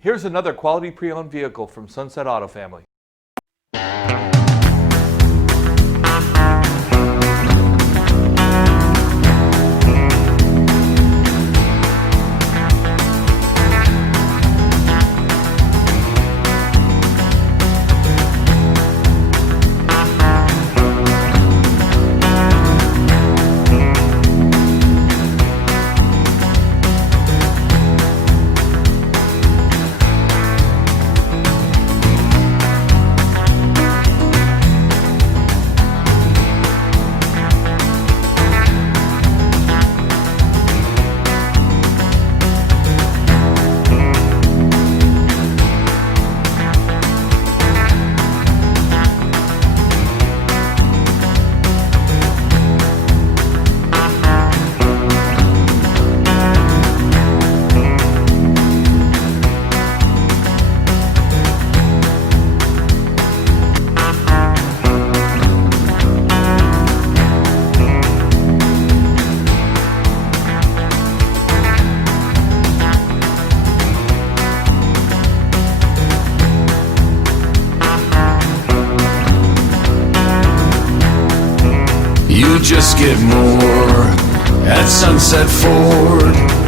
Here's another quality pre-owned vehicle from Sunset Auto Family. You just get more at Sunset Ford.